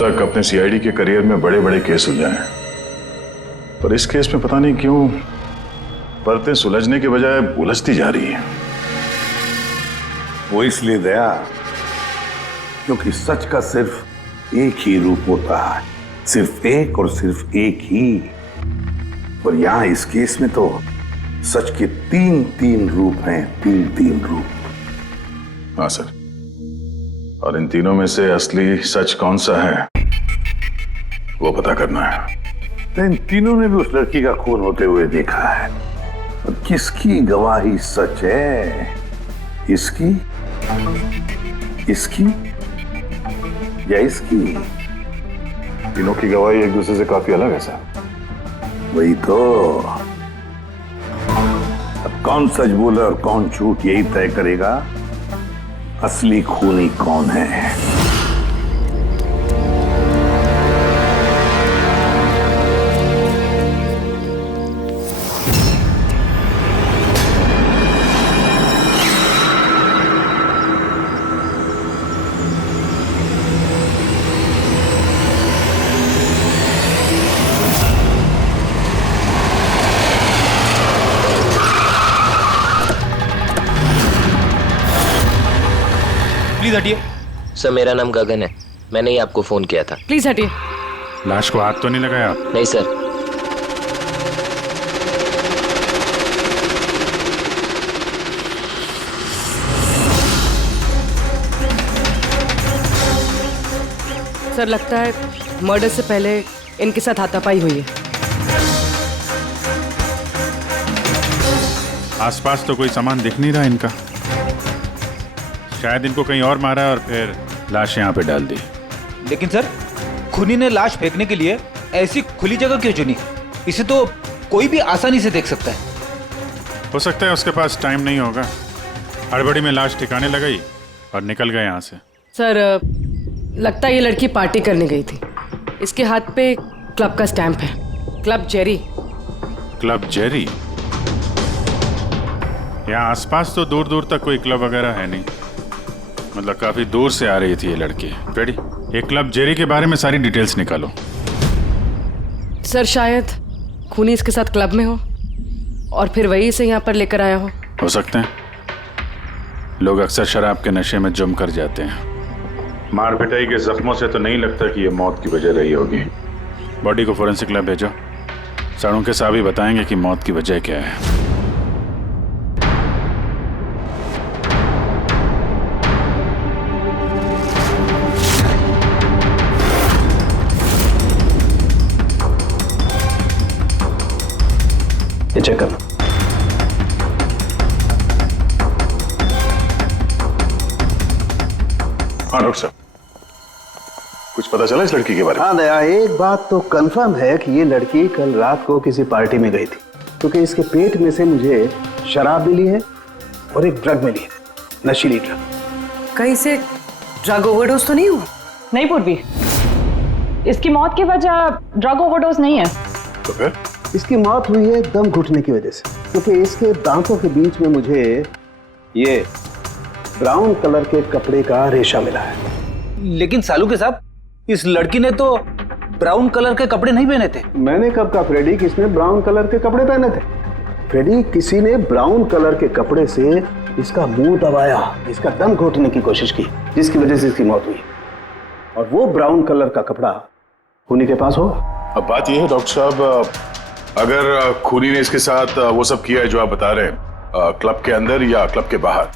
तक अपने सीआईडी के करियर में बड़े बड़े केस सुलझाए हैं, पर इस केस में पता नहीं क्यों परतें सुलझने के बजाय उलझती जा रही है। वो इसलिए दया क्योंकि सच का सिर्फ एक ही रूप होता है, सिर्फ एक और सिर्फ एक ही। और यहां इस केस में तो सच के तीन तीन रूप हैं, तीन तीन रूप। हाँ सर, और इन तीनों में से असली सच कौन सा है वो पता करना है। तो इन तीनों ने भी उस लड़की का खून होते हुए देखा है, और किसकी गवाही सच है? इसकी, इसकी या इसकी? तीनों की गवाही एक दूसरे से काफी अलग है सर। वही तो। अब कौन सच बोले और कौन झूठ, यही तय करेगा असली खूनी कौन है। प्लीज हटिए। सर मेरा नाम गगन है, मैंने ही आपको फोन किया था। प्लीज हटिए। लाश को हाथ तो नहीं लगाया? नहीं सर। सर लगता है मर्डर से पहले इनके साथ हाथापाई हुई है। आसपास तो कोई सामान दिख नहीं रहा इनका, शायद इनको कहीं और मारा और फिर लाश यहाँ पे डाल दी। लेकिन सर, खूनी ने लाश फेंकने के लिए ऐसी खुली जगह क्यों चुनी? इसे तो कोई भी आसानी से देख सकता है। हो सकता है उसके पास टाइम नहीं होगा, हड़बड़ी में लाश ठिकाने लगाई और निकल गए यहाँ से। सर लगता है ये लड़की पार्टी करने गई थी। इसके हाथ पे क्लब का स्टैंप है, क्लब जेरी। Club Jerry? यहाँ आसपास तो दूर दूर तक कोई क्लब वगैरह है नहीं, मतलब काफी दूर से आ रही थी ये लड़की। रेडी, ये क्लब जेरी के बारे में सारी डिटेल्स निकालो। सर शायद खूनी इसके साथ क्लब में हो और फिर वही इसे यहाँ पर लेकर आया हो सकते हैं। लोग अक्सर शराब के नशे में जम कर जाते हैं। मार पिटाई के जख्मों से तो नहीं लगता कि ये मौत की वजह रही होगी। बॉडी को फोरेंसिक लैब भेजो, सड़ों के साहब ही बताएंगे कि मौत की वजह क्या है। ये चेक करना। हाँ डॉक्टर साहब, कुछ पता चला इस लड़की के बारे में? हाँ दया, एक बात तो कंफर्म है कि ये लड़की कल रात को किसी पार्टी में गई थी, क्योंकि इसके पेट में से मुझे शराब मिली है और एक ड्रग मिली है, नशीली ड्रग। कहीं से ड्रग ओवरडोज तो नहीं हुआ? नहीं पूर्वी, इसकी मौत की वजह ड्रग ओवरडोज नहीं है। तो फिर? इसकी मौत हुई है दम घुटने की वजह से, क्योंकि इसके दांतों के बीच में मुझे ये ब्राउन कलर के कपड़े का रेशा मिला है। लेकिन सालू के साहब, इस लड़की ने तो ब्राउन कलर के कपड़े नहीं पहने थे। मैंने कब कहा फ्रेडी किसने ब्राउन कलर के कपड़े पहने थे? फ्रेडी, किसी ने ब्राउन कलर के कपड़े से इसका मुंह दबाया, इसका दम घोटने की कोशिश की, जिसकी वजह से इसकी मौत हुई। और वो ब्राउन कलर का कपड़ा खूनी के पास होगा। अब बात यह है डॉक्टर साहब, अगर खूनी ने इसके साथ वो सब किया है जो आप बता रहे हैं, क्लब के अंदर या क्लब के बाहर,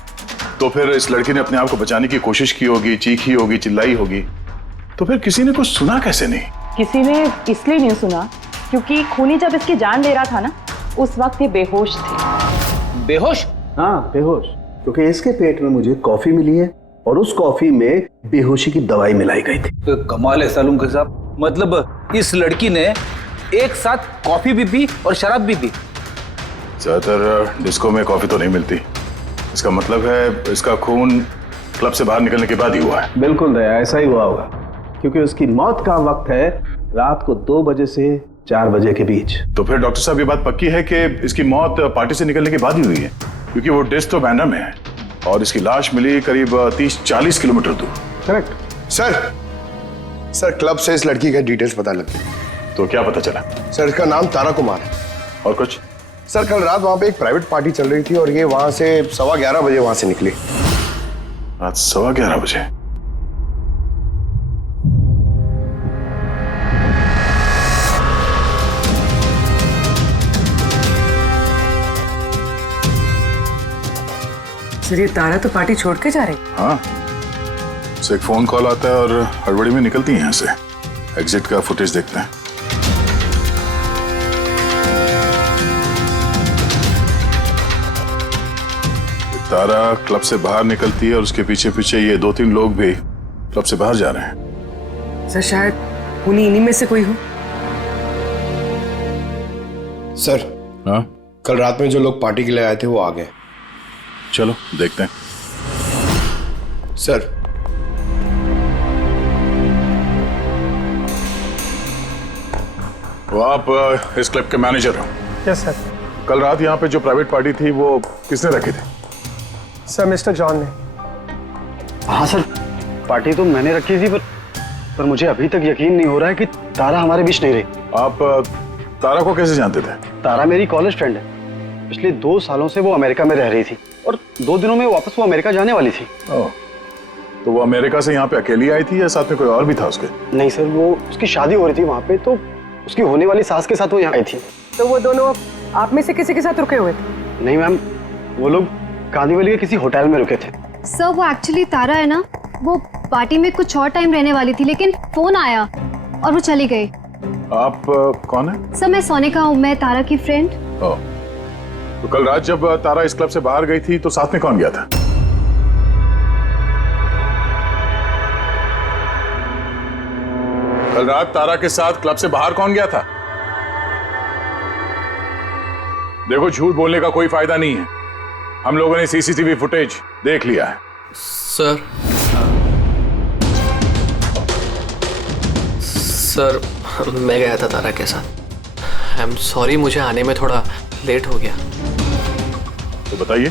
तो फिर इस लड़की ने अपने आप को बचाने की कोशिश की होगी, चीखी होगी, चिल्लाई होगी, तो फिर किसी ने कुछ सुना कैसे नहीं? किसी ने इसलिए नहीं सुना क्योंकि खूनी जब इसकी जान ले रहा था ना, उस वक्त ये बेहोश थे। बेहोश? हाँ बेहोश, क्योंकि इसके पेट में मुझे कॉफी मिली है और उस कॉफी में बेहोशी की दवाई मिलाई गई थी। तो कमाल है सालू के साहब, मतलब इस लड़की ने एक साथ कॉफी भी पी और शराब भी पी। ज्यादातर डिस्को में कॉफी तो नहीं मिलती, इसका मतलब है इसका खून क्लब से बाहर निकलने के बाद ही हुआ है। बिल्कुल दया, ऐसा ही हुआ होगा, क्योंकि उसकी मौत का वक्त है रात को 2 बजे से 4 बजे के बीच। तो फिर डॉक्टर साहब ये बात पक्की है कि इसकी मौत पार्टी से निकलने के बाद ही हुई है, क्योंकि वो डेस्क तो बैंड्रा में है और इसकी लाश मिली करीब 30-40 किलोमीटर दूर। करेक्ट। सर, सर क्लब से इस लड़की के डिटेल्स पता लग गई। तो क्या पता चला? सर इसका नाम तारा कुमार है। और कुछ? सर कल रात वहां पे एक प्राइवेट पार्टी चल रही थी और ये वहां से 11:15 बजे वहां से निकली। रात 11:15 बजे? सर ये तारा तो पार्टी छोड़ के जा रही। हाँ, उसे एक फोन कॉल आता है और हड़बड़ी में निकलती है यहाँ से। एग्जिट का फुटेज देखते हैं। तारा क्लब से बाहर निकलती है और उसके पीछे पीछे ये 2-3 लोग भी क्लब से बाहर जा रहे हैं। सर शायद उन्हीं इन्हीं में से कोई हो। सर हाँ, कल रात में जो लोग पार्टी के लिए आए थे वो आ गए। चलो देखते हैं। सर तो आप इस क्लब के मैनेजर हो? Yes sir. कल रात यहाँ पे जो प्राइवेट पार्टी थी वो किसने रखी थी? सर मिस्टर जॉन ने। हाँ सर, पार्टी तो मैंने रखी थी पर मुझे अभी तक यकीन नहीं हो रहा है कि तारा हमारे बीच नहीं रही। आप तारा को कैसे जानते थे? तारा मेरी कॉलेज फ्रेंड है। पिछले 2 सालों से वो अमेरिका में रह रही थी और 2 दिनों में वापस वो अमेरिका जाने वाली थी। ओह, तो वो अमेरिका से यहाँ पे अकेली आई थी या साथ में कोई और भी था उसके? नहीं सर, वो उसकी शादी हो रही थी वहाँ पे, तो उसकी होने वाली सास के साथ वो यहाँ आई थी। तो वो दोनों आप में से किसी के साथ रुके हुए थे? नहीं मैम, वो लोग कांदीवली के किसी होटल में रुके थे। सर वो एक्चुअली तारा है ना, वो पार्टी में कुछ और टाइम रहने वाली थी लेकिन फोन आया और वो चली गई। आप कौन है? सर मैं सोनिका हूँ, मैं तारा की फ्रेंड। ओह, तो कल रात जब तारा इस क्लब से बाहर गई थी तो साथ में कौन गया था? कल रात तारा के साथ क्लब से बाहर कौन गया था? देखो झूठ बोलने का कोई फायदा नहीं है। हम लोगों ने सीसीटीवी फुटेज देख लिया है। सर मैं गया था तारा के साथ। आई एम सॉरी, मुझे आने में थोड़ा लेट हो गया। तो बताइए,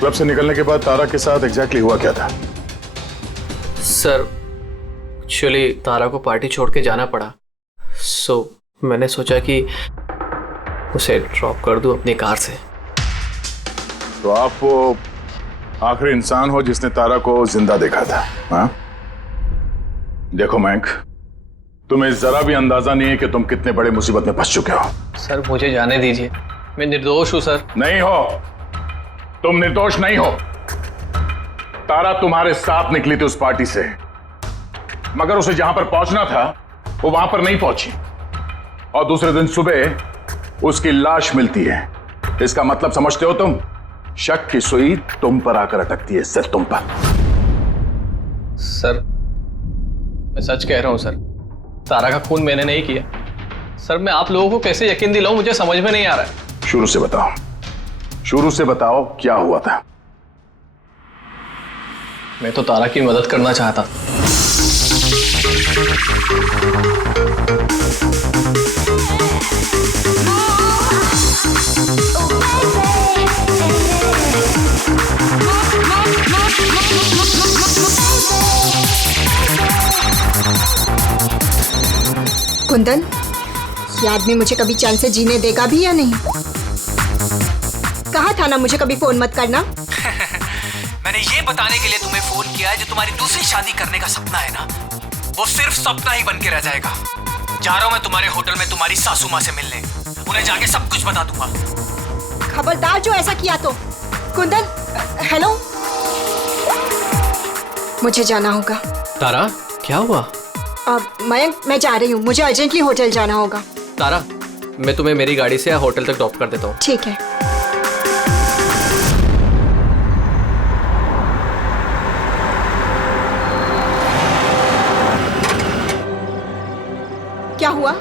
क्लब से निकलने के बाद तारा के साथ एग्जैक्टली हुआ क्या था? सर एक्चुअली तारा को पार्टी छोड़ के जाना पड़ा, सो मैंने सोचा कि उसे ड्रॉप कर दूं अपनी कार से। तो आप वो आखिरी इंसान हो जिसने तारा को जिंदा देखा था? हाँ? देखो मयंक, तुम्हें जरा भी अंदाजा नहीं है कि तुम कितने बड़े मुसीबत में फंस चुके हो। सर मुझे जाने दीजिए, मैं निर्दोष हूं सर। नहीं हो, तुम निर्दोष नहीं हो। तारा तुम्हारे साथ निकली थी उस पार्टी से, मगर उसे जहां पर पहुंचना था वो वहां पर नहीं पहुंची और दूसरे दिन सुबह उसकी लाश मिलती है। इसका मतलब समझते हो तुम? शक की सुई तुम पर आकर अटकती है, सिर्फ तुम पर। सर मैं सच कह रहा हूं सर, तारा का खून मैंने नहीं किया। सर मैं आप लोगों को कैसे यकीन दिलाऊं, मुझे समझ में नहीं आ रहा है। शुरू से बताओ, शुरू से बताओ क्या हुआ था? मैं तो तारा की मदद करना चाहता। कुंदन, ये आदमी मुझे कभी चैन से जीने देगा भी या नहीं? कहा था ना मुझे कभी फोन मत करना। मैंने ये बताने के लिए तुम्हें फोन किया है, जो तुम्हारी दूसरी शादी करने का सपना है ना, वो सिर्फ सपना ही बन के रह जाएगा। जा रहा हूं मैं तुम्हारे होटल में तुम्हारी सासू माँ से मिलने, उन्हें जाके सब कुछ बता दूंगा। खबरदार जो ऐसा किया तो। कुंदन, हेलो, मुझे जाना होगा। तारा क्या हुआ? मयंक, मैं जा रही हूँ, मुझे अर्जेंटली होटल जाना होगा। तारा मैं तुम्हें मेरी गाड़ी से होटल तक ड्रॉप कर देता हूँ। ठीक है। क्या हुआ?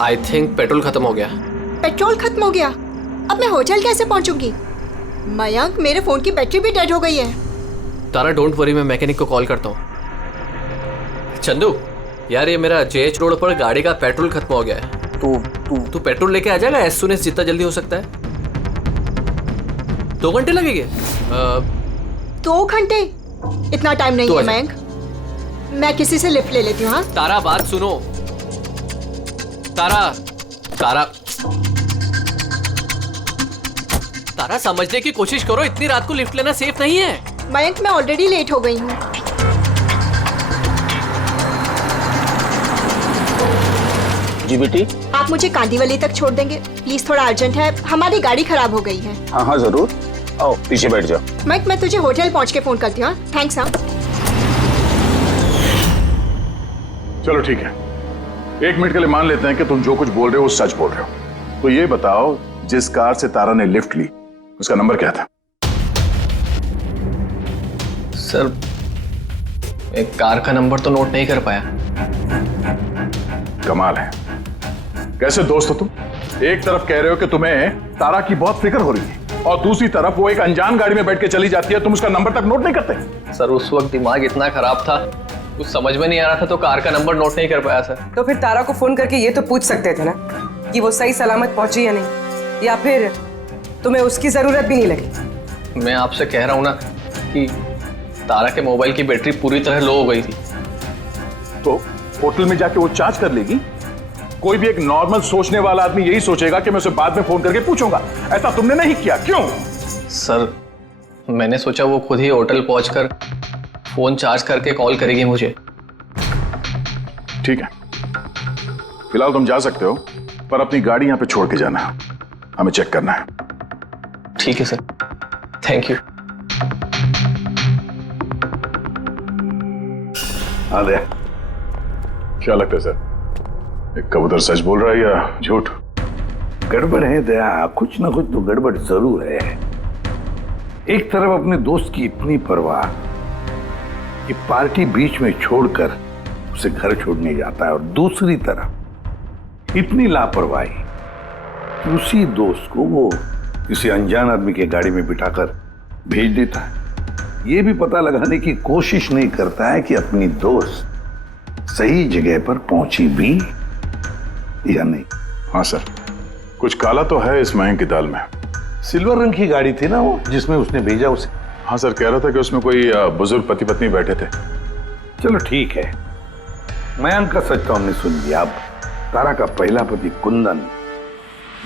आई थिंक पेट्रोल खत्म हो गया। पेट्रोल खत्म हो गया? अब मैं होटल कैसे पहुंचूंगी? मयंक, मेरे फोन की बैटरी भी डेड हो गई है। तारा डोंट वरी, मैं मैकेनिक को कॉल करता हूँ। चंदू यार, ये मेरा जेएच रोड पर गाड़ी का पेट्रोल खत्म हो गया है। तू पेट्रोल लेके आ जाएगा एज सून एज जितना जल्दी हो सकता है। 2 घंटे लगेंगे? 2 घंटे? इतना टाइम नहीं है मयंक। मैं किसी से लिफ्ट ले लेती हूँ। हाँ तारा बात सुनो। तारा तारा तारा समझने की कोशिश करो, इतनी रात को लिफ्ट लेना सेफ नहीं है। मयंक, मैं ऑलरेडी लेट हो गई हूँ। जी बेटी। आप मुझे कांदीवली तक छोड़ देंगे प्लीज? थोड़ा अर्जेंट है, हमारी गाड़ी खराब हो गई है। हाँ हाँ जरूर, आओ पीछे बैठ जाओ। मयंक, मैं तुझे होटल पहुँच के फोन करती हूँ। थैंक्स। हाँ चलो ठीक है, 1 मिनट के लिए मान लेते हैं कि तुम जो कुछ बोल रहे हो वो सच बोल रहे हो। तो ये बताओ, जिस कार से तारा ने लिफ्ट ली उसका नंबर क्या था? सर, एक कार का नंबर तो नोट नहीं कर पाया। कमाल है, कैसे दोस्त हो तुम? एक तरफ कह रहे हो कि तुम्हें तारा की बहुत फिक्र हो रही है और दूसरी तरफ वो एक अनजान गाड़ी में बैठ के चली जाती है, तुम उसका नंबर तक नोट नहीं करते। सर, उस वक्त दिमाग इतना खराब था, कुछ समझ में नहीं आ रहा था, तो कार का नंबर नोट नहीं कर पाया सर। तो फिर तारा को फोन करके ये तो पूछ सकते थे ना कि वो सही सलामत पहुंची या नहीं, या फिर तुम्हें उसकी जरूरत भी नहीं लगी। मैं आपसे कह रहा हूँ ना कि तारा के मोबाइल की बैटरी पूरी तरह लो हो गई थी। तो होटल में जाके वो चार्ज कर लेगी। कोई भी एक नॉर्मल सोचने वाला आदमी यही सोचेगा कि मैं उसे बाद में फोन करके पूछूंगा। ऐसा तुमने नहीं किया, क्यों? सर, मैंने सोचा वो खुद ही होटल पहुंचकर फोन चार्ज करके कॉल करेगी मुझे। ठीक है, फिलहाल तुम जा सकते हो, पर अपनी गाड़ी यहां पे छोड़ के जाना, हमें चेक करना है। ठीक है सर, थैंक यू। हाँ दे। क्या लगता है सर, एक कबूतर सच बोल रहा है या झूठ? गड़बड़ है दया, कुछ ना कुछ तो गड़बड़ जरूर है। एक तरफ अपने दोस्त की इतनी परवाह कि पार्टी बीच में छोड़कर उसे घर छोड़ने जाता है, और दूसरी तरफ इतनी लापरवाही कि उसी दोस्त को वो किसी अनजान आदमी के गाड़ी में बिठाकर भेज देता है। ये भी पता लगाने की कोशिश नहीं करता है कि अपनी दोस्त सही जगह पर पहुंची भी या नहीं। हाँ सर, कुछ काला तो है इस मयंक की दाल में। सिल्वर रंग की गाड़ी थी ना वो जिसमें उसने भेजा उसे। हाँ सर, कह रहा था कि उसमें कोई बुजुर्ग पति पत्नी बैठे थे। चलो ठीक है, मयंक का सच तो हमने सुन लिया। अब तारा का पहला पति कुंदन,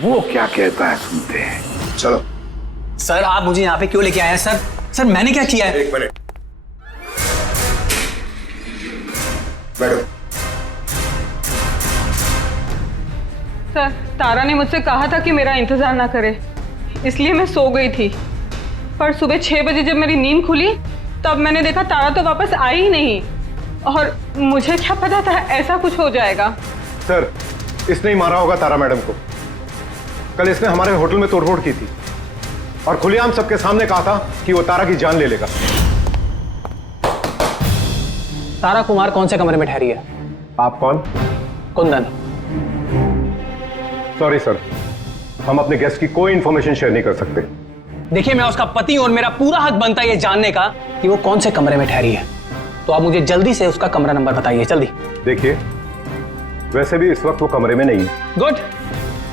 वो क्या कहता है सुनते हैं। चलो। सर, आप मुझे यहाँ पे क्यों लेके आए हैं सर? सर, मैंने क्या किया है? 1 मिनट बैठो। सर, तारा ने मुझसे कहा था कि मेरा इंतजार ना करे, इसलिए मैं सो गई थी। पर सुबह 6 बजे जब मेरी नींद खुली तब मैंने देखा तारा तो वापस आई ही नहीं, और मुझे क्या पता था ऐसा कुछ हो जाएगा। सर, इसने ही मारा होगा तारा मैडम को। कल इसने हमारे होटल में तोड़फोड़ की थी और खुलेआम सबके सामने कहा था कि वो तारा की जान ले लेगा। तारा कुमार कौन से कमरे में ठहरी है? आप कौन? कुंदन। सॉरी सर, हम अपने गेस्ट की कोई इंफॉर्मेशन शेयर नहीं कर सकते। देखिए, मैं उसका पति हूं और मेरा पूरा हक बनता है ये जानने का कि वो कौन से कमरे में ठहरी है। तो आप मुझे जल्दी से उसका कमरा नंबर बताइए, जल्दी। देखिए, वैसे भी इस वक्त वो कमरे में नहीं है। गुड,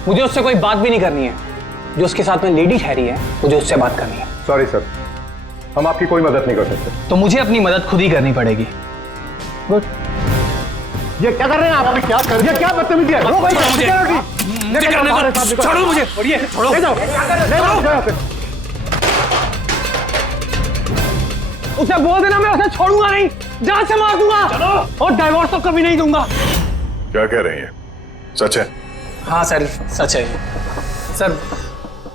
मुझे उससे कोई बात भी नहीं करनी है। जो उसके साथ में लेडी ठहरी है मुझे उससे बात करनी है। सॉरी सर, हम आपकी कोई मदद नहीं कर सकते। तो मुझे अपनी मदद खुद ही करनी पड़ेगी। गुड। ये क्या कर रहे हैं आप? क्या कर रहे हैं? ये क्या बदतमीजी है? छोड़ो मुझे, छोड़ो। ले जाओ, ले जाओ। उसे बोल देना मैं उसे छोड़ूंगा नहीं, जान से मार दूंगा। और डाइवोर्स तो कभी नहीं दूंगा। क्या कह रही है, सच है? हाँ सर, सच है। सर,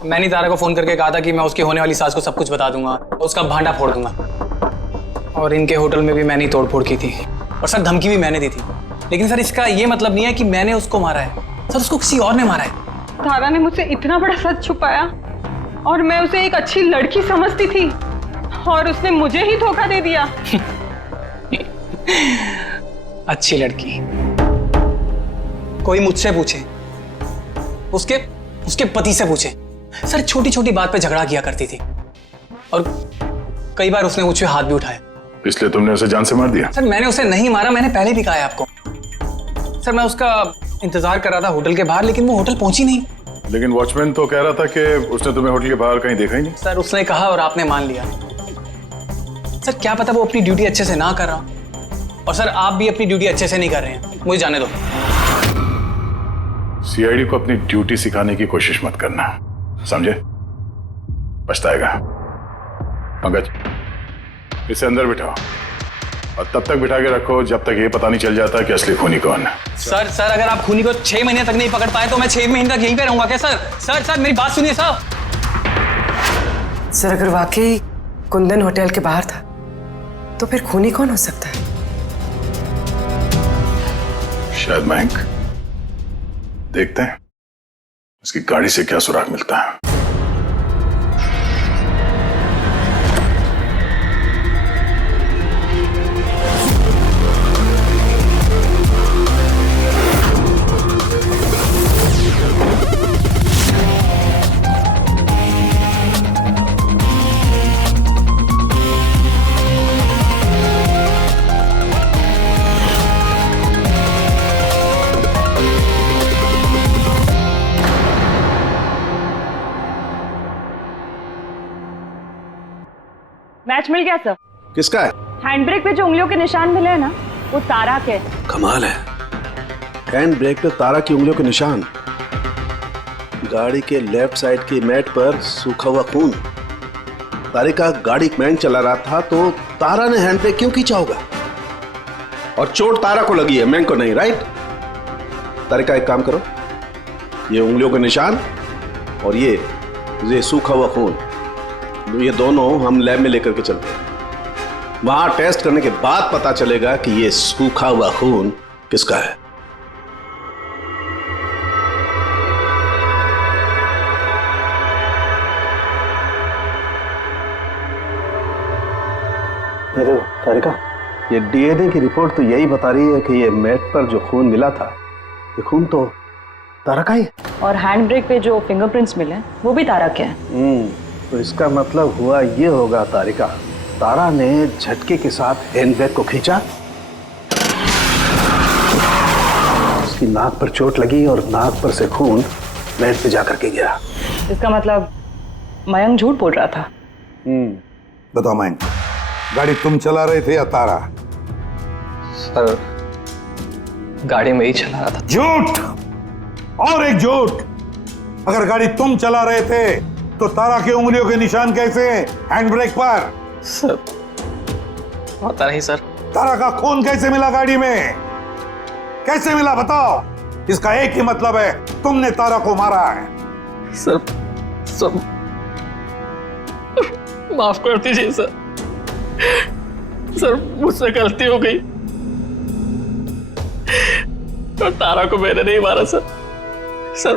मैंने तारा को फोन करके कहा था कि मैं उसकी होने वाली सास को सब कुछ बता दूंगा, उसका भांडा फोड़ दूंगा। और इनके होटल में भी मैंने ही तोड़फोड़ की थी, और सर धमकी भी मैंने दी थी। लेकिन सर, इसका ये मतलब नहीं है कि मैंने उसको मारा है। सर, उसको किसी और ने मारा है। तारा ने मुझसे इतना बड़ा सच छुपाया और मैं उसे एक अच्छी लड़की समझती थी, और उसने मुझे ही धोखा दे दिया। अच्छी लड़की? कोई मुझसे पूछे, उसके पति से पूछे। सर, छोटी छोटी बात पे झगड़ा किया करती थी, और कई बार उसने मुझ पे हाथ भी उठाया। इसलिए तुमने उसे जान से मार दिया? सर, मैंने उसे नहीं मारा, मैंने पहले भी कहा है आपको। सर, मैं उसका इंतजार कर रहा था होटल के बाहर, लेकिन वो होटल पहुंची नहीं। लेकिन वॉचमैन तो कह रहा था कि उसने तुम्हें होटल के बाहर कहीं देखा ही नहीं। सर, उसने कहा और आपने मान लिया। सर, क्या पता वो अपनी ड्यूटी अच्छे से ना कर रहा, और सर आप भी अपनी ड्यूटी अच्छे से नहीं कर रहे हैं, मुझे जाने दो। सीआईडी को अपनी ड्यूटी सिखाने की कोशिश मत करना, समझे? पछताएगा। पंकज, इसे अंदर बिठाओ और तब तक बिठा के रखो जब तक ये पता नहीं चल जाता कि असली खूनी कौन है। सर अगर आप खूनी को 6 महीने तक नहीं पकड़ पाए तो मैं 6 महीने तक यहीं पे रहूंगा क्या सर? मेरी बात सुनिए सर। सर अगर वाकई कुंदन होटल के बाहर था तो फिर खूनी कौन हो सकता है? शायद मयंक। देखते हैं उसकी गाड़ी से क्या सुराग मिलता है। मैच मिल गया सर। किसका है? हैंड ब्रेक पे जो उंगलियों के निशान मिले हैं ना, वो तारा के। कमाल है, हैंड ब्रेक पे तारा की उंगलियों के निशान, गाड़ी के लेफ्ट साइड की मैट पर सूखा हुआ खून। तारिका गाड़ी मैंग चला रहा था तो तारा ने हैंड ब्रेक क्यों खींचा होगा? और चोट तारा को लगी है, मैंग को नहीं, राइट? तारिका एक काम करो, ये उंगलियों के निशान और ये सूखा हुआ खून, ये दोनों हम लैब में लेकर के चलते हैं। वहां टेस्ट करने के बाद पता चलेगा कि ये सूखा हुआ खून किसका है। देखो तारिका, ये डीएनए की रिपोर्ट तो यही बता रही है कि ये मैट पर जो खून मिला था, ये खून तो तारा का ही है। और हैंड ब्रेक पे जो फिंगरप्रिंट्स मिले वो भी तारा के हैं। तो इसका मतलब हुआ ये होगा तारिका, तारा ने झटके के साथ हैंड ब्रेक को खींचा, उसकी नाक पर चोट लगी और नाक पर से खून मैट पे जाकर के गिरा। इसका मतलब मयंक झूठ बोल रहा था। बताओ मयंक, गाड़ी तुम चला रहे थे या तारा? सर गाड़ी में ही चला रहा था। झूठ और एक झूठ। अगर गाड़ी तुम चला रहे थे तो तारा की उंगलियों के निशान कैसे हैंड ब्रेक पर? सर पता नहीं सर। तारा का खून कैसे मिला गाड़ी में? कैसे मिला बताओ? इसका एक ही मतलब है, तुमने तारा को मारा है। सर माफ कर दीजिए सर। सर मुझसे गलती हो गई और तारा को मैंने नहीं मारा सर।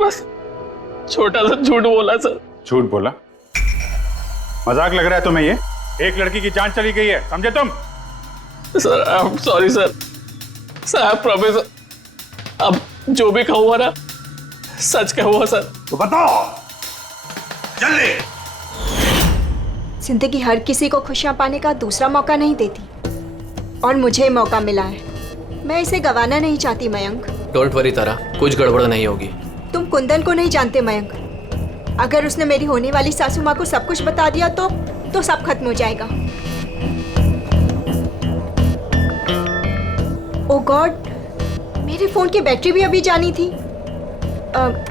बस छोटा सा झूठ बोला सर। झूठ बोला? मजाक लग रहा है तुम्हें? ये एक लड़की की जान चली गई है, समझे तुम? Sir I am sorry sir. Sir I promise, अब जो भी कहूँगा ना सच कहूँगा सर। तो बताओ जल्दी। जिंदगी हर किसी को खुशियां पाने का दूसरा मौका नहीं देती, और मुझे मौका मिला है, मैं इसे गंवाना नहीं चाहती मयंक। डोंट वरी तारा, कुछ गड़बड़ नहीं होगी। तुम कुंदन को नहीं जानते मयंक, अगर उसने मेरी होने वाली सासू माँ को सब कुछ बता दिया तो सब खत्म हो जाएगा। ओ गॉड, मेरे फोन की बैटरी भी अभी जानी थी।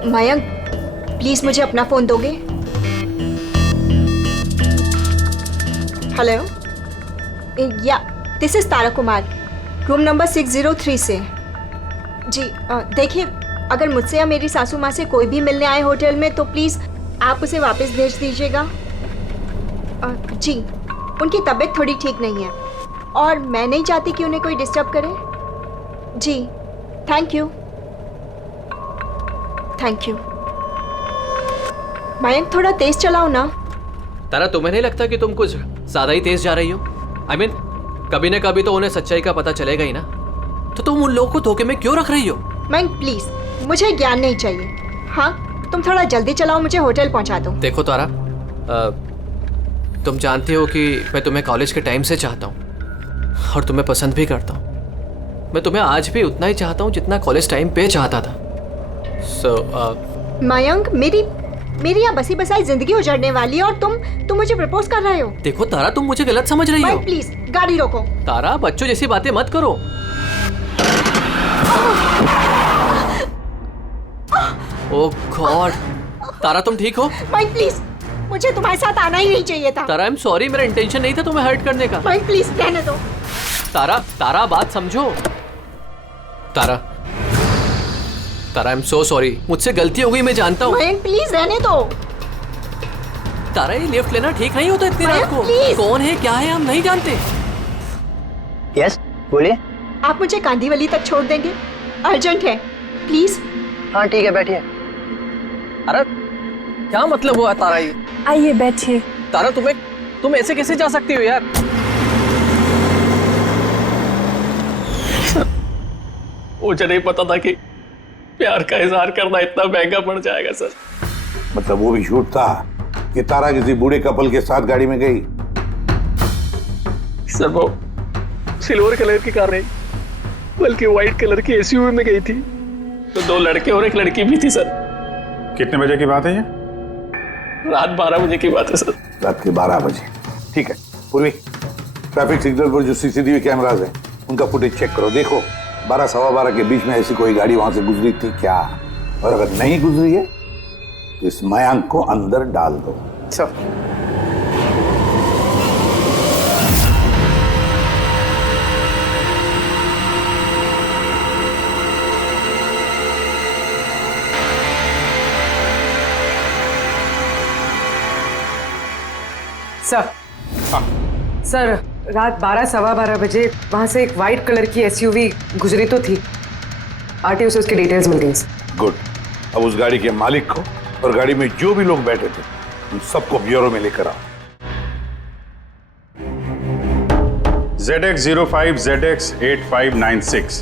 मयंक प्लीज मुझे अपना फोन दोगे? हेलो, या this is Tara Kumar, room number 603 से। जी देखिए, अगर मुझसे या मेरी सासू माँ से कोई भी मिलने आए होटल में तो प्लीज़ आप उसे वापस भेज दीजिएगा। जी, उनकी तबीयत थोड़ी ठीक नहीं है और मैं नहीं चाहती कि उन्हें कोई डिस्टर्ब करे। जी थैंक यू। मयंक थोड़ा तेज चलाओ ना। तारा तुम्हें नहीं लगता कि तुम कुछ ज्यादा ही तेज जा रही हो? I mean, कभी ना कभी तो उन्हें सच्चाई का पता चलेगा ही ना, तो तुम उन लोगों को धोखे में क्यों रख रही हो? मयंक प्लीज, मुझे ज्ञान नहीं चाहिए। हाँ, तुम थोड़ा जल्दी चलाओ, मुझे होटल पहुंचा दो। देखो तारा, तुम जानती हो कि मैं तुम्हें कॉलेज के टाइम से चाहता हूँ और तुम्हें पसंद भी करता हूँ। मैं तुम्हें आज भी उतना ही चाहता हूँ जितना कॉलेज टाइम पे चाहता था। मयंक, मेरी यहाँ बसी बसाई जिंदगी उजड़ने वाली है और तुम मुझे प्रपोज कर रहे हो। देखो तारा, तुम मुझे गलत समझ रही हो। प्लीज गाड़ी रोको। तारा, बच्चों जैसी बातें मत करो। ओह गॉड। तारा, तुम ठीक हो? माइक प्लीज, मुझे तुम्हारे साथ आना ही नहीं चाहिए था। तारा, आई एम सॉरी, मेरा इंटेंशन नहीं था तुम्हें हर्ट करने का। माइक प्लीज रहने दो। तारा, तारा बात समझो। तारा, तारा, आई एम सो सॉरी, मुझसे गलती हो गई, मैं जानता हूँ। माइक प्लीज रहने दो। तारा, ये लिफ्ट लेना ठीक नहीं होता इतनी रात को। कौन है, क्या है, हम नहीं जानते। यस, बोलिए। आप मुझे कांदीवली तक छोड़ देंगे? अर्जेंट है, प्लीज। हाँ ठीक है, बैठिए। अरे क्या मतलब हुआ तारा ये? आइए बैठिए। तारा, तुम ऐसे कैसे जा सकती हो यार? मुझे नहीं पता था कि प्यार का इजहार करना इतना महंगा पड़ जाएगा सर। मतलब वो भी झूठ था कि तारा किसी बूढ़े कपल के साथ गाड़ी में गई? सर वो सिल्वर कलर की कार नहीं बल्कि व्हाइट कलर की एसयूवी में गई थी। तो 2 लड़के और 1 लड़की भी थी सर। कितने बजे की बात है ये? रात 12 बजे की बात है सर। रात के 12 बजे, ठीक है। पूर्वी, ट्रैफिक सिग्नल पर जो सीसीटीवी कैमरास हैं उनका फुटेज चेक करो। देखो 12 सवा 12 के बीच में ऐसी कोई गाड़ी वहां से गुजरी थी क्या? और अगर नहीं गुजरी है तो इस मयांक को अंदर डाल दो। सर, सर, रात 12 सवा 12 बजे वहां से एक वाइट कलर की एसयूवी गुजरी तो थी। आरटीओ से उसकी डिटेल्स मिल गई। गुड। अब उस गाड़ी के मालिक को और गाड़ी में जो भी लोग बैठे थे उन सबको ब्यूरो में लेकर आओ। ZX05 ZX8596,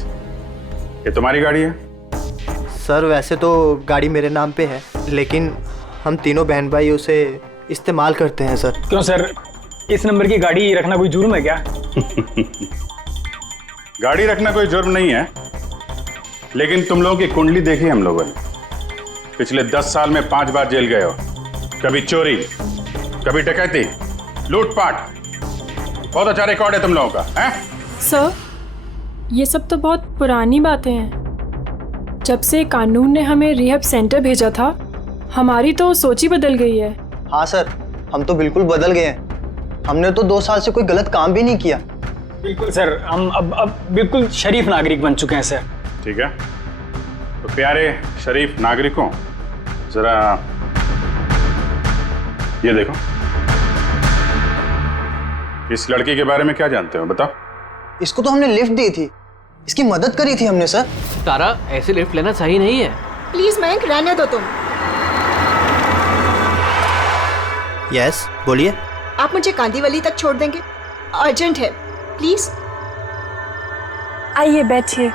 ये तुम्हारी गाड़ी है? सर वैसे तो गाड़ी मेरे नाम पे है, लेकिन हम तीनों बहन भाई उसे इस्तेमाल करते हैं सर। क्यों सर, इस नंबर की गाड़ी रखना कोई जुर्म है क्या? गाड़ी रखना कोई जुर्म नहीं है, लेकिन तुम लोगों की कुंडली देखी हम लोगों ने। पिछले 10 साल में 5 बार जेल गए हो। कभी चोरी, कभी डकैती, लूटपाट। बहुत अच्छा रिकॉर्ड है तुम लोगों का, हैं? सर, ये सब तो बहुत पुरानी बातें हैं। जब से कानून ने हमें रिहैब सेंटर भेजा था, हमारी तो सोच ही बदल गई है। हाँ सर, हम तो बिल्कुल बदल गए हैं। हमने तो 2 साल से कोई गलत काम भी नहीं किया। बिल्कुल सर, हम अब बिल्कुल शरीफ नागरिक बन चुके हैं सर। ठीक है, तो प्यारे शरीफ नागरिकों, जरा ये देखो। इस लड़की के बारे में क्या जानते हो, बताओ। इसको तो हमने लिफ्ट दी थी, इसकी मदद करी थी हमने सर। तारा, ऐसे लिफ्ट लेना सही नहीं है। प्लीज मयंक रहने दो तुम। यस, बोलिए। आप मुझे कांदीवली तक छोड़ देंगे? अर्जेंट है, प्लीज। आइए बैठिए।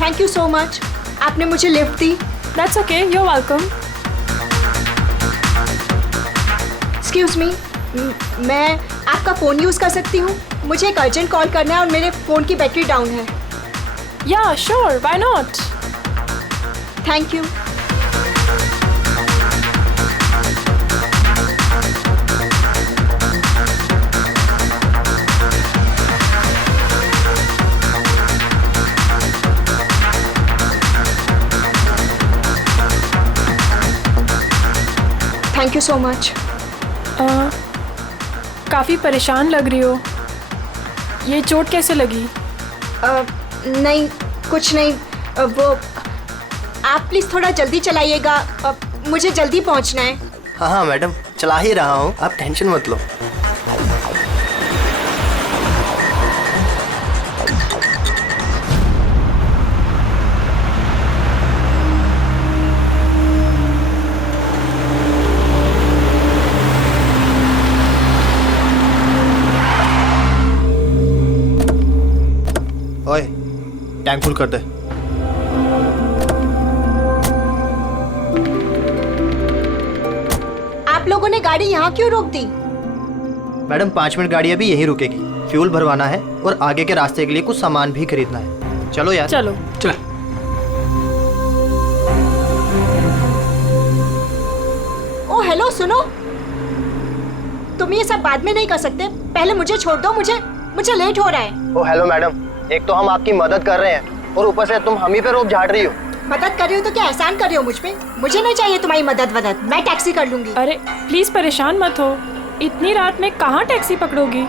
थैंक यू सो मच, आपने मुझे लिफ्ट दी। That's okay, you are welcome. Excuse me, मैं आपका फ़ोन यूज़ कर सकती हूँ? मुझे एक अर्जेंट कॉल करना है और मेरे फ़ोन की बैटरी डाउन है। या sure, why not. Thank you. Thank you so much. काफ़ी परेशान लग रही हो, ये चोट कैसे लगी? नहीं, कुछ नहीं। वो आप प्लीज़ थोड़ा जल्दी चलाइएगा, मुझे जल्दी पहुंचना है। हाँ हाँ मैडम, चला ही रहा हूँ, आप टेंशन मत लो। ओए, टैंक फुल कर दे। आप लोगों ने गाड़ी यहाँ क्यों रोक दी? मैडम 5 मिनट गाड़ी अभी यहीं रुकेगी, फ्यूल भरवाना है और आगे के रास्ते के लिए कुछ सामान भी खरीदना है। चलो यार। चलो चल। सुनो, तुम ये सब बाद में नहीं कर सकते, पहले मुझे छोड़ दो, मुझे लेट हो रहा है। ओ हेलो मैडम, एक तो हम आपकी मदद कर रहे हैं और ऊपर से तुम हम ही पे रोप झाड़ रही हो। मदद कर रही हो तो क्या एहसान कर रही हो मुझ पे? मुझे नहीं चाहिए तुम्हारी मदद, मैं टैक्सी कर लूंगी। अरे प्लीज परेशान मत हो, इतनी रात में कहाँ टैक्सी पकड़ोगी?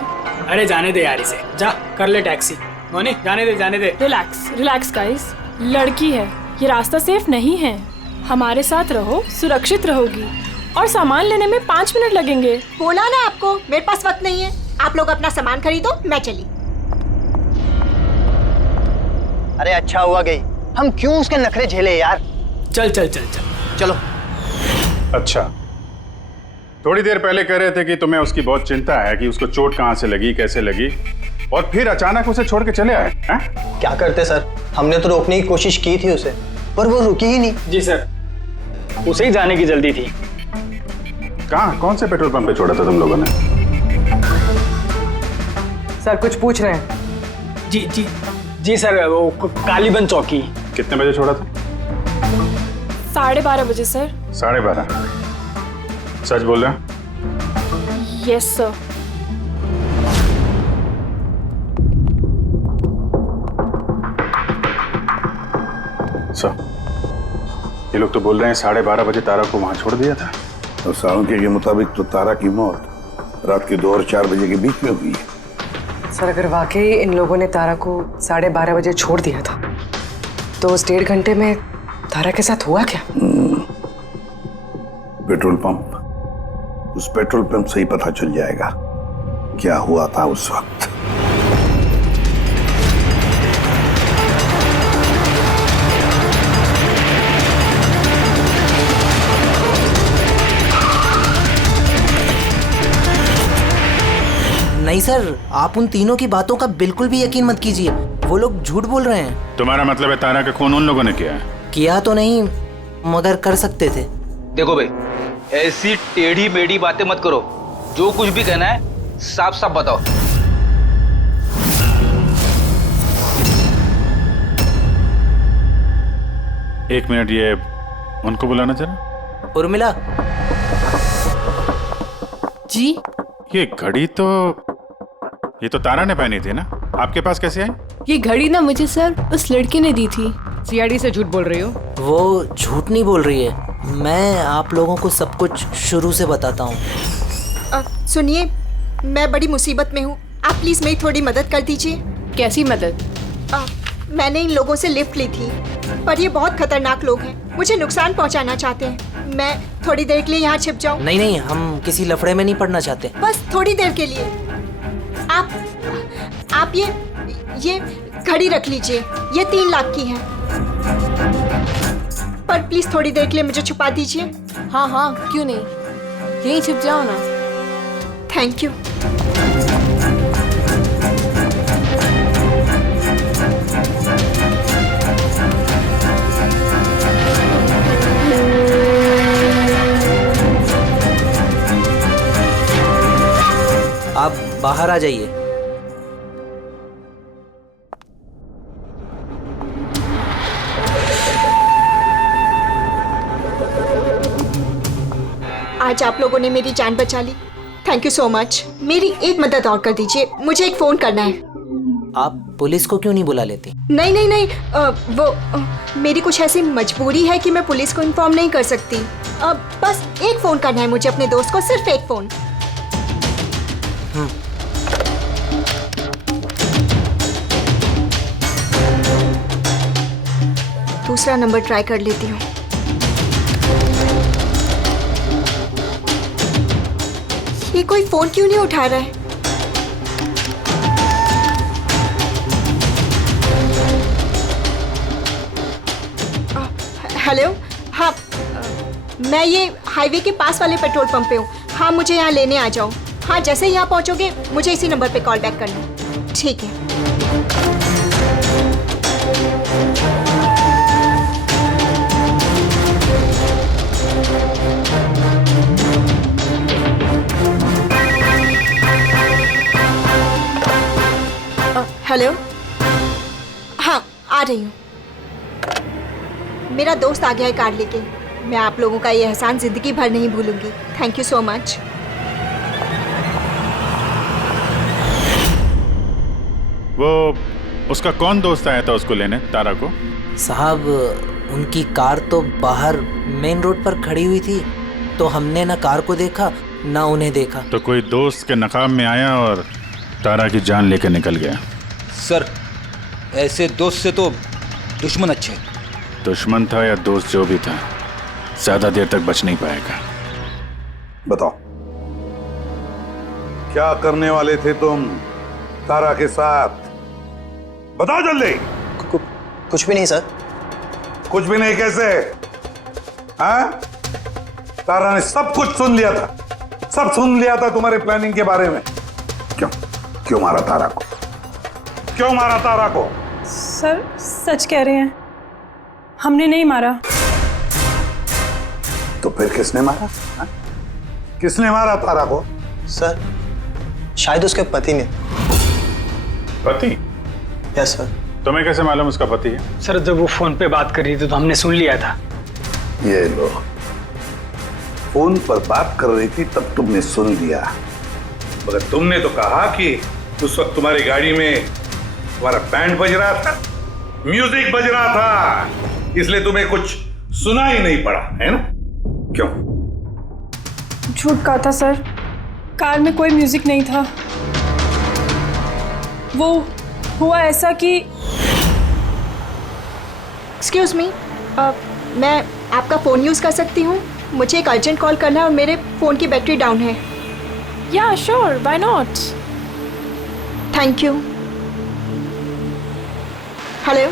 अरे जाने दे यार, इसे जा कर ले टैक्सी। मोनी जाने दे। रिलैक्स गाइस, लड़की है, ये रास्ता सेफ नहीं है। हमारे साथ रहो, सुरक्षित रहोगी। और सामान लेने में 5 मिनट लगेंगे। बोला ना आपको, मेरे पास वक्त नहीं है। आप लोग अपना सामान खरीदो, मैं चली। अरे अच्छा हुआ गई, हम क्यों उसके नखरे झेले यार। चल चलो। अच्छा, थोड़ी देर पहले कह रहे थे कि तुम्हें उसकी बहुत चिंता है कि उसको चोट कहाँ से लगी, कैसे लगी, और फिर अचानक उसे छोड़ के चले आए हैं? क्या करते सर, हमने तो रोकने की कोशिश की थी उसे, पर वो रुकी ही नहीं। जी सर, उसे ही जाने की जल्दी थी। कहाँ, कौन से पेट्रोल पंप पे छोड़ा था तुम लोगों ने? सर कुछ पूछ रहे हैं? जी सर, वो कालीबंद चौकी। कितने बजे छोड़ा था? 12:30 बजे सर। 12:30? सच बोल रहे हैं? Yes sir. सर, ये लोग तो बोल रहे हैं 12:30 बजे तारा को वहां छोड़ दिया था। और सालुंके के मुताबिक तो तारा की मौत रात के 2 और 4 बजे के बीच में हुई है। सर अगर वाकई इन लोगों ने तारा को 12:30 बजे छोड़ दिया था, तो उस 1.5 घंटे में तारा के साथ हुआ क्या? पेट्रोल पंप, उस पेट्रोल पंप से ही पता चल जाएगा क्या हुआ था उस वक्त। नहीं सर, आप उन तीनों की बातों का बिल्कुल भी यकीन मत कीजिए, वो लोग झूठ बोल रहे हैं। तुम्हारा मतलब है तारा का खून उन लोगों ने किया है? किया तो नहीं, मगर कर सकते थे। देखो भाई, ऐसी टेढ़ी मेढ़ी बातें मत करो, जो कुछ भी कहना है साफ साफ बताओ। एक मिनट, ये उनको बुलाना जरा। उर्मिला जी। ये घड़ी तो, ये तो तारा ने पहनी थी ना, आपके पास कैसे आई? ये घड़ी ना मुझे सर उस लड़की ने दी थी। सीआईडी से झूठ बोल रही हो? वो झूठ नहीं बोल रही है, मैं आप लोगों को सब कुछ शुरू से बताता हूँ। सुनिए, मैं बड़ी मुसीबत में हूँ, आप प्लीज मेरी थोड़ी मदद कर दीजिए। कैसी मदद? मैंने इन लोगों से लिफ्ट ली थी, पर ये बहुत खतरनाक लोग हैं, मुझे नुकसान पहुंचाना चाहते हैं। मैं थोड़ी देर के लिए यहाँ छिप जाऊँ? नहीं, हम किसी लफड़े में नहीं पड़ना चाहते। बस थोड़ी देर के लिए। आप ये घड़ी रख लीजिए, ये 3 लाख की है, पर प्लीज थोड़ी देर के लिए मुझे छुपा दीजिए। हाँ क्यों नहीं, यहीं छिप जाओ ना। Thank you. आप बाहर आ जाइए। आज आप लोगों ने मेरी जान बचा ली, थैंक यू सो मच। मेरी एक मदद और कर दीजिए, मुझे एक फोन करना है। आप पुलिस को क्यों नहीं बुला लेती? नहीं, मेरी कुछ ऐसी मजबूरी है कि मैं पुलिस को इन्फॉर्म नहीं कर सकती। बस एक फोन करना है मुझे अपने दोस्त को, सिर्फ एक फोन। दूसरा नंबर ट्राई कर लेती हूँ। ये कोई फोन क्यों नहीं उठा रहा है? हेलो, हाँ, मैं ये हाईवे के पास वाले पेट्रोल पंप पे हूँ। हाँ, मुझे यहाँ लेने आ जाओ। हाँ, जैसे ही यहाँ पहुँचोगे मुझे इसी नंबर पे कॉल बैक करना। ठीक है। हेलो, हाँ आ रही हूँ। मेरा दोस्त आ गया है कार लेके। मैं आप लोगों का ये एहसान जिंदगी भर नहीं भूलूंगी। Thank you so much. वो उसका कौन दोस्त आया था उसको लेने, तारा को? साहब उनकी कार तो बाहर मेन रोड पर खड़ी हुई थी, तो हमने ना कार को देखा ना उन्हें देखा। तो कोई दोस्त के नकाब में आया और तारा की जान लेकर निकल गया। सर ऐसे दोस्त से तो दुश्मन अच्छे। दुश्मन था या दोस्त, जो भी था, ज्यादा देर तक बच नहीं पाएगा। बताओ क्या करने वाले थे तुम तारा के साथ? बताओ जल्दी। कुछ भी नहीं सर। कुछ भी नहीं कैसे? हाँ? तारा ने सब कुछ सुन लिया था, सब सुन लिया था तुम्हारे प्लानिंग के बारे में। क्यों मारा तारा को? क्यों मारा तारा को? सर सच कह रहे हैं, हमने नहीं मारा। तो फिर किसने मारा? हा? किसने मारा तारा को? सर शायद उसके पति ने। पति? Yes sir. तुम्हें कैसे मालूम उसका पति है? सर जब वो फोन पे बात कर रही थी तो हमने सुन लिया था। ये लो, फोन पर बात कर रही थी तब तुमने सुन लिया, मगर तुमने तो कहा कि उस वक्त तुम्हारी गाड़ी में तुम्हारा बैंड बज रहा था, म्यूजिक बज रहा था, इसलिए तुम्हें कुछ सुना ही नहीं पड़ा, है ना? क्यों? झूठ कहा था सर, कार में कोई म्यूजिक नहीं था। वो हुआ ऐसा कि एक्सक्यूज मी, मैं आपका फ़ोन यूज़ कर सकती हूँ? मुझे एक अर्जेंट कॉल करना है और मेरे फ़ोन की बैटरी डाउन है। या sure, why not. Thank you. Hello,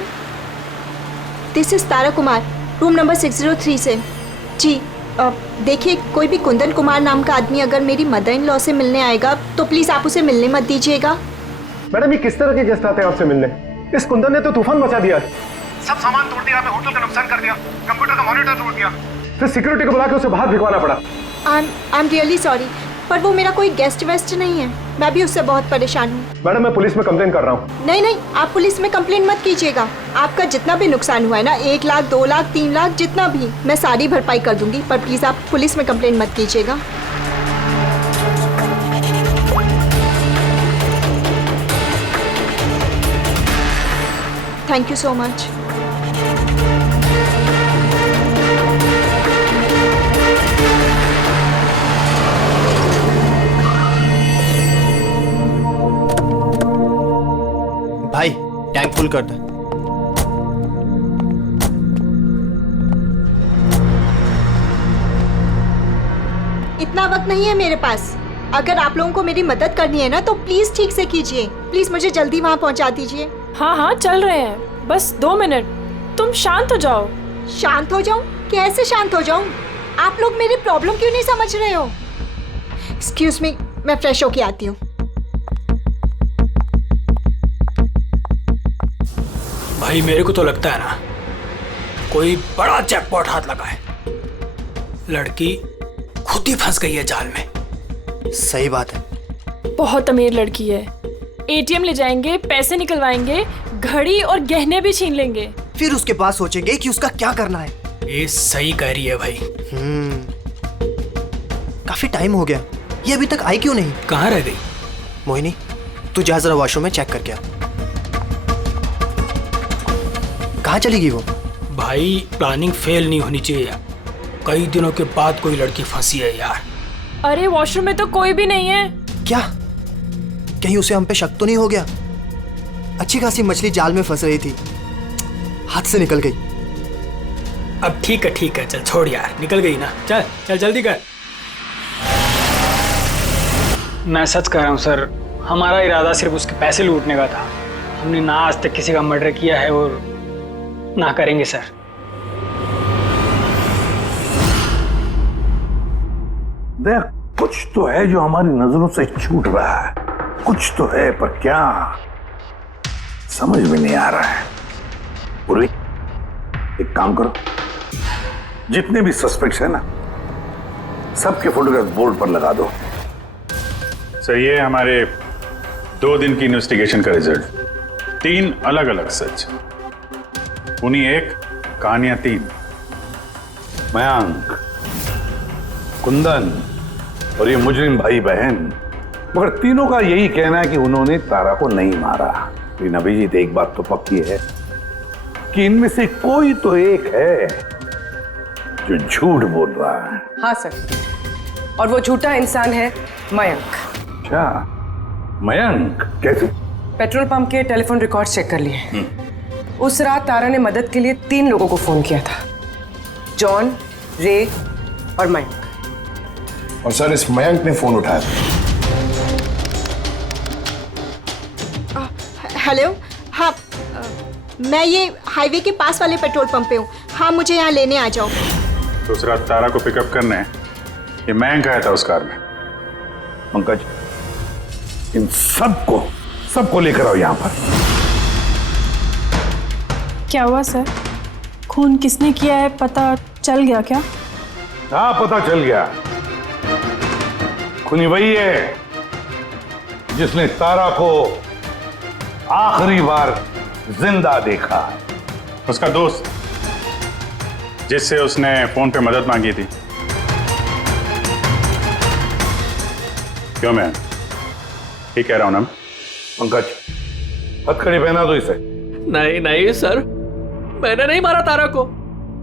this is Tara Kumar, room number 603 से। जी देखिए, कोई भी कुंदन कुमार नाम का आदमी अगर मेरी मदर इन लॉ से मिलने आएगा तो प्लीज़ आप उसे मिलने मत दीजिएगा। मैडम ये किस तरह के गेस्ट आते हैं आपसे मिलने? इस कुंदन ने तो तूफान मचा दिया, सब सामान तोड़ दिया, होटल का नुकसान कर दिया, कंप्यूटर का मॉनिटर तोड़ दिया, फिर सिक्योरिटी को बुला के उसे बाहर भिगवाना पड़ा। आई एम रियली सॉरी, पर वो मेरा कोई गेस्ट वेस्ट नहीं है, मैं भी उससे बहुत परेशान हूँ। मैडम मैं पुलिस में कंप्लेन कर रहा हूँ। नहीं, आप पुलिस में कंप्लेन मत कीजिएगा। आपका जितना भी नुकसान हुआ है ना, 1 लाख 2 लाख 3 लाख जितना भी, मैं सारी भरपाई कर दूंगी, पर प्लीज आप पुलिस में कंप्लेन मत कीजिएगा। Thank you so much. भाई टैंक फुल कर दे। इतना वक्त नहीं है मेरे पास। अगर आप लोगों को मेरी मदद करनी है ना तो प्लीज ठीक से कीजिए। प्लीज मुझे जल्दी वहाँ पहुँचा दीजिए। हाँ हाँ चल रहे हैं, बस 2 मिनट। तुम शांत हो जाओ। शांत हो जाऊं? कैसे शांत हो जाऊं? आप लोग मेरी प्रॉब्लम क्यों नहीं समझ रहे हो? एक्सक्यूज मी, मैं फ्रेश होके आती हूँ। भाई मेरे को तो लगता है ना कोई बड़ा जैकपॉट हाथ लगा है। लड़की खुद ही फंस गई है जाल में। सही बात है। बहुत अमीर लड़की है। एटीएम ले जाएंगे, पैसे निकलवाएंगे, घड़ी और गहने भी छीन लेंगे। फिर उसके पास सोचेंगे कि उसका क्या करना है। ये सही कह रही है भाई। काफी टाइम हो गया, ये अभी तक आई क्यों नहीं? कहाँ रह गई? मोहिनी तू जा जरा वॉशरूम में चेक करके आ। कहाँ चली गई वो? भाई प्लानिंग फेल नहीं होनी चाहिए यार। कई दिनों के बाद कोई लड़की फंसी है यार। अरे वॉशरूम में तो कोई भी नहीं है। क्या? कहीं उसे हम पे शक तो नहीं हो गया? अच्छी खासी मछली जाल में फंस रही थी, हाथ से निकल गई। अब ठीक है चल छोड़ यार, निकल गई ना, चल चल जल्दी कर। मैं सच कह रहा हूँ सर, हमारा इरादा सिर्फ उसके पैसे लूटने का था। हमने ना आज तक किसी का मर्डर किया है और ना करेंगे सर। देख, कुछ तो है जो हमारी नजरों से छूट रहा है, कुछ तो है, पर क्या समझ में नहीं आ रहा है। पूर्वी, एक काम करो, जितने भी सस्पेक्ट्स है ना, सबके फोटोग्राफ बोर्ड पर लगा दो। सर ये हमारे 2 दिन की इन्वेस्टिगेशन का रिजल्ट। 3 अलग अलग सच, उन्हीं एक, कहानियां 3। मयंक, कुंदन और ये मुजरिम भाई बहन, मगर तीनों का यही कहना है कि उन्होंने तारा को नहीं मारा। लेकिन अभिजीत, एक बात तो पक्की है कि इनमें से कोई तो एक है जो झूठ बोल रहा है। हाँ सर, और वो झूठा इंसान है मयंक। अच्छा, मयंक कैसे? पेट्रोल पंप के टेलीफोन रिकॉर्ड चेक कर लिए। उस रात तारा ने Madad के लिए 3 लोगों को फोन किया था, जॉन, रे और मयंक। और सर, इस मयंक ने फोन उठाया था। हेलो, हाँ, मैं ये हाईवे के पास वाले पेट्रोल पंप पे हूँ। हाँ, मुझे यहाँ लेने आ जाओ। तो उस रात तारा को पिकअप करने ये मयंक आया था उस कार में। पंकज, इन सबको लेकर आओ यहाँ पर। क्या हुआ सर? खून किसने किया है पता चल गया क्या? हाँ, पता चल गया। खूनी वही है जिसने तारा को आखिरी बार जिंदा देखा। उसका दोस्त जिससे उसने फोन पे मदद मांगी थी। क्यों मैं ठीक कह रहा हूं ना? पंकज, हथकड़ी पहना दो इसे। नहीं नहीं सर, मैंने नहीं मारा तारा को,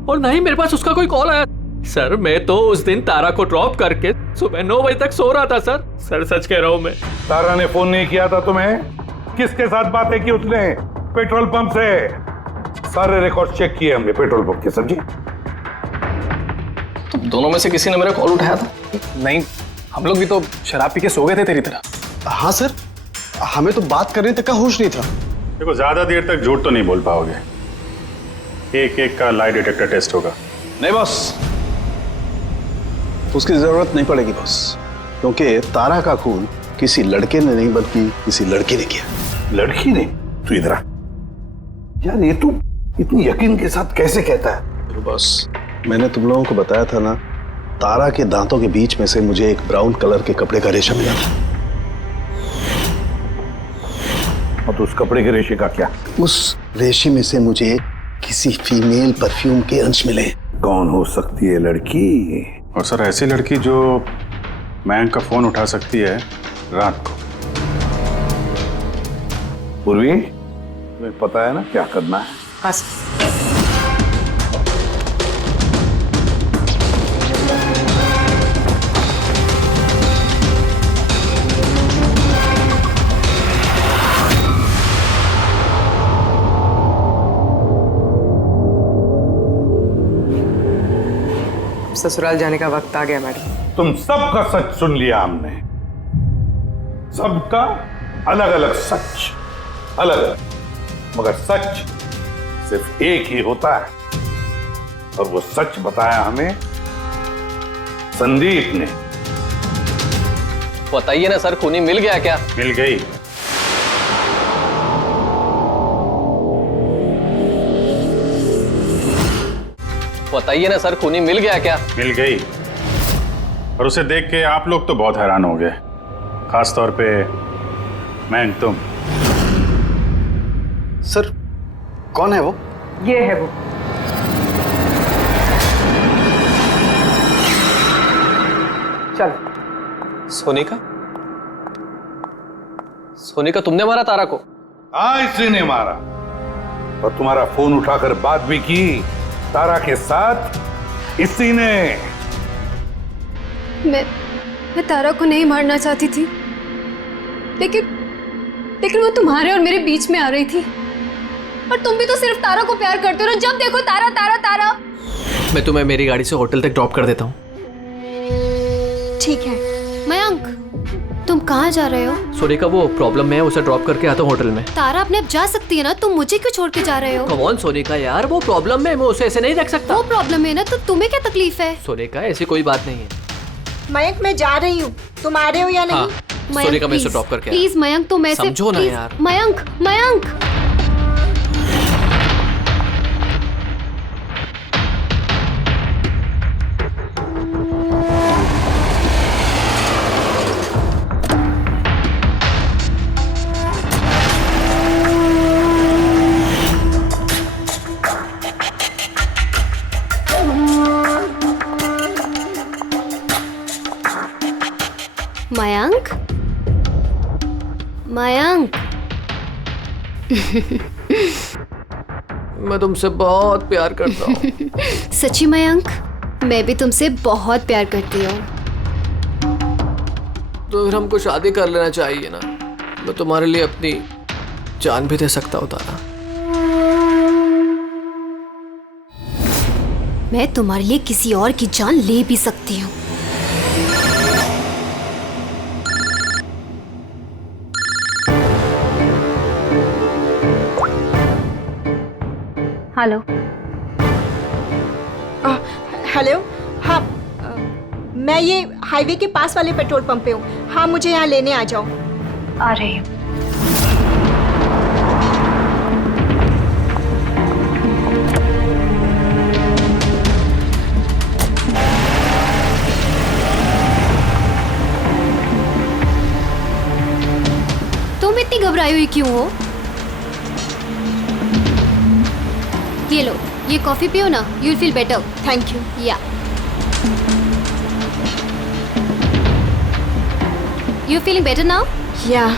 और नहीं मेरे पास उसका कोई कॉल आया। सर, मैं तो उस दिन तारा को ड्रॉप करके सुबह 9 बजे तक सो रहा था सर। सर सच कह रहा हूं मैं। तारा ने फोन नहीं किया था तुम्हें? किसके साथ बातें की उसने? पेट्रोल पंप से। सारे रिकॉर्ड चेक किए हमने पेट्रोल पंप के। समझे? तो दोनों में से किसी ने मेरा कॉल उठाया था? नहीं, हम लोग भी तो शराब पी के सो गए थे तेरी तरह। हाँ सर, हमें तो बात करने तक का होश नहीं था। देखो, ज्यादा देर तक झूठ तो नहीं बोल पाओगे। एक एक का लाई डिटेक्टर टेस्ट होगा। नहीं बॉस, उसकी जरूरत नहीं पड़ेगी बॉस, क्योंकि तारा का खून किसी लड़के ने नहीं बल्कि किसी लड़की ने किया। लड़की ने? तू इधर आ यार, ये तू इतनी यकीन के साथ कैसे कहता है? तो बॉस, मैंने तुम लोगों को बताया था ना, तारा के दांतों के बीच में से मुझे एक ब्राउन कलर के कपड़े का रेशा मिला था। और तो उस कपड़े के रेशे का क्या? उस रेशे में से मुझे किसी फीमेल परफ्यूम के अंश मिले। कौन हो सकती है लड़की? और सर, ऐसी लड़की जो मयंक का फोन उठा सकती है रात को। पूर्वी, तुम्हें पता है ना क्या करना है? हाँ। ससुराल जाने का वक्त आ गया मैडम। तुम सबका सच सुन लिया हमने। सबका अलग अलग सच, अलग अलग, मगर सच सिर्फ एक ही होता है, और वो सच बताया हमें संदीप ने। बताइए ना सर, खूनी मिल गया क्या? मिल गई। बताइए ना सर, खूनी मिल गया क्या? मिल गई। और उसे देख के आप लोग तो बहुत हैरान हो गए, खास तौर पे मयंक, तुम। सर, कौन है वो? ये है वो। चल। सोनिका? सोनिका, तुमने मारा तारा को? हाँ, इसी ने मारा। और तुम्हारा फोन उठाकर बात भी की तारा के साथ इसी ने। मैं तारा को नहीं मारना चाहती थी, लेकिन वो तुम्हारे और मेरे बीच में आ रही थी। और तुम भी तो सिर्फ तारा को प्यार करते हो ना, जब देखो तारा तारा तारा। मैं तुम्हें मेरी गाड़ी से होटल तक ड्रॉप कर देता हूँ। ठीक है। मयंक, तुम कहाँ जा रहे हो? सोनिका, वो प्रॉब्लम में है, उसे ड्रॉप करके आता हूँ होटल में। तारा अपने आप जा सकती है ना, तुम मुझे क्यों छोड़ के जा रहे हो? कम ऑन सोनिका यार, वो प्रॉब्लम में, मैं उसे ऐसे नहीं रख सकता। वो प्रॉब्लम है ना, तो तुम्हें क्या तकलीफ है? सोनिका, ऐसी कोई बात नहीं है। मयंक, मैं जा रही हूँ, तुम आ रहे हो या नहीं? हाँ, सोनिका, मैं उसे ड्रॉप करके आया। प्लीज मयंक, तुम ऐसे समझो ना यार। मयंक, मयंक। मयंक, मयंक। मैं तुमसे बहुत प्यार करता हूँ। सच्ची मयंक, मैं भी तुमसे बहुत प्यार करती हूँ। तो फिर हमको शादी कर लेना चाहिए ना। मैं तुम्हारे लिए अपनी जान भी दे सकता हूँ तारा। मैं तुम्हारे लिए किसी और की जान ले भी सकती हूँ। हेलो। हेलो। हाँ, मैं ये हाईवे के पास वाले पेट्रोल पंप पे हूँ। हाँ, मुझे यहाँ लेने आ जाओ। आ रही हूँ। तुम इतनी घबराई हुई क्यों हो? ये लो, ये कॉफी पियो ना, you will feel better. Thank you. या यू फीलिंग बेटर नाउ? या।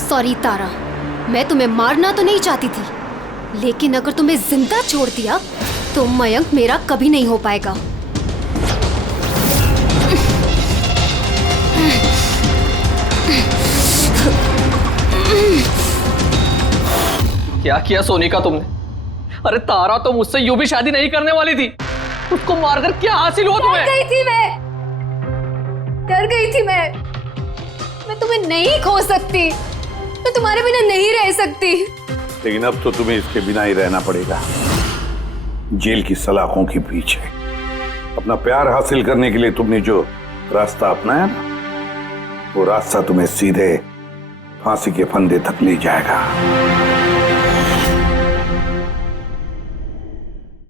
सॉरी तारा, मैं तुम्हें मारना तो नहीं चाहती थी, लेकिन अगर तुम्हें जिंदा छोड़ दिया तो मयंक मेरा कभी नहीं हो पाएगा। क्या किया सोनिका तुमने? अरे तारा तो मुझसे यूं भी शादी नहीं करने वाली थी। उसको मारकर क्या हासिल हुआ तुम्हें? डर गई थी मैं तुम्हें नहीं खो सकती, मैं तुम्हारे बिना नहीं रह सकती। लेकिन अब तो तुम्हें इसके बिना ही रहना पड़ेगा, जेल की सलाखों के पीछे। अपना प्यार हासिल करने के लिए तुमने जो रास्ता अपनाया ना, वो रास्ता तुम्हें सीधे फांसी के फंदे तक ले जाएगा।